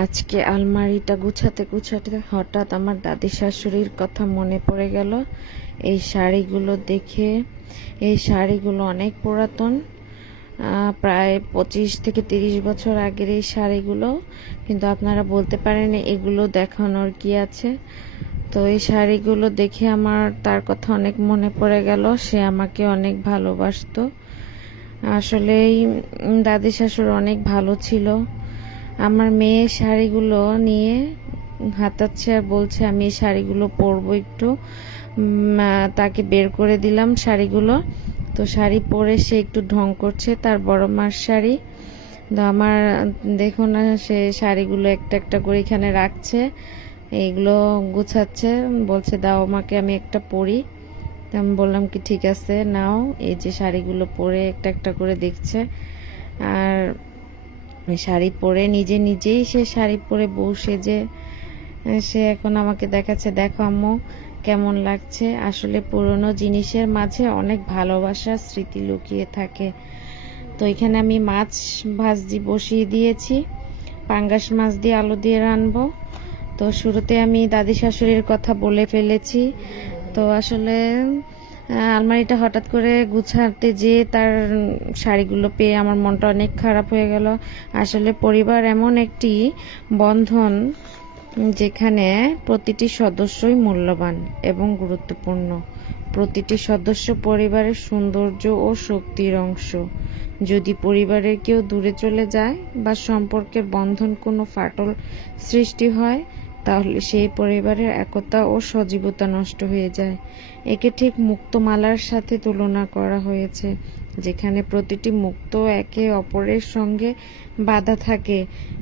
আজকে আলমারিটা গুছাতে গুছাতে হঠাৎ আমার দাদি শাশুড়ির কথা মনে পড়ে গেল। এই শাড়িগুলো দেখে, এই শাড়িগুলো অনেক পুরাতন, প্রায় 25 থেকে 30 বছর আগের এই শাড়িগুলো। কিন্তু আপনারা বলতে পারেন এগুলো দেখানোর কি আছে। তো এই শাড়িগুলো দেখে আমার তার কথা অনেক মনে পড়ে গেল। সে আমাকে অনেক ভালোবাসতো। আসলেই দাদি শাশুড়ি অনেক ভালো ছিল। আমার মেয়ে শাড়িগুলো নিয়ে হাতাচ্ছে আর বলছে আমি এই শাড়িগুলো পরবো একটু। তাকে বের করে দিলাম শাড়িগুলো। তো শাড়ি পরে সে একটু ঢং করছে, তার বড় মার শাড়ি। তো আমার দেখুন না, সে শাড়িগুলো একটা একটা করে এখানে রাখছে, এইগুলো গুছাচ্ছে, বলছে দাও আমাকে আমি একটা পরি। তো আমি বললাম কি ঠিক আছে নাও। এই যে শাড়িগুলো পরে একটা একটা করে দেখছে। আর শাড়ি পরে নিজে নিজেই সে শাড়ি পরে বউ সেজে সে এখন আমাকে দেখাচ্ছে, দেখো আম্মু কেমন লাগছে। আসলে পুরনো জিনিসের মাঝে অনেক ভালোবাসা স্মৃতি লুকিয়ে থাকে। তো এখানে আমি মাছ ভাজি বসিয়ে দিয়েছি, পাঙ্গাস মাছ দিয়ে আলু দিয়ে রানবো। তো শুরুতে আমি দাদি শাশুড়ির কথা বলে ফেলেছি। তো আসলে আলমারিটা হঠাৎ করে গুছাতে যেয়ে তার শাড়িগুলো পেয়ে আমার মনটা অনেক খারাপ হয়ে গেল। আসলে পরিবার এমন একটি বন্ধন যেখানে প্রতিটি সদস্যই মূল্যবান এবং গুরুত্বপূর্ণ। প্রতিটি সদস্য পরিবারের সৌন্দর্য ও শক্তির অংশ। যদি পরিবারের কেউ দূরে চলে যায় বা সম্পর্কের বন্ধন কোনো ফাটল সৃষ্টি হয়, তাহলে সেই পরিবারের একতা ও সজীবতা নষ্ট হয়ে যায়। একে ঠিক মুক্তমালার সাথে তুলনা করা হয়েছে, যেখানে প্রতিটি মুক্ত একে অপরের সঙ্গে বাঁধা থাকে।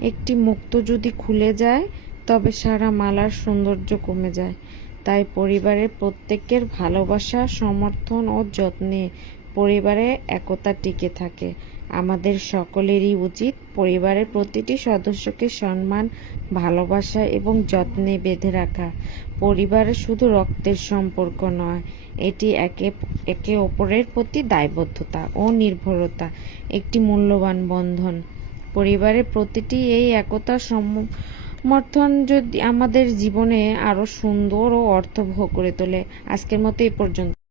একটি মুক্ত যদি খুলে যায় তবে সারা মালার সৌন্দর্য কমে যায়। তাই পরিবারের প্রত্যেকের ভালোবাসা, সমর্থন ও যত্নে পরিবারে একতা টিকে থাকে। আমাদের সকলেরই উচিত পরিবারের প্রতিটি সদস্যকে সম্মান, ভালোবাসা এবং যত্নে বেঁধে রাখা। পরিবার শুধু রক্তের সম্পর্ক নয়, এটি একে একে অপরের প্রতি দায়বদ্ধতা ও নির্ভরতা একটি মূল্যবান বন্ধন। পরিবারের প্রতিটি এই একতা সমর্থন যদি আমাদের জীবনে আরো সুন্দর ও অর্থবহ করে তোলে। আজকের মতো এই পর্যন্ত।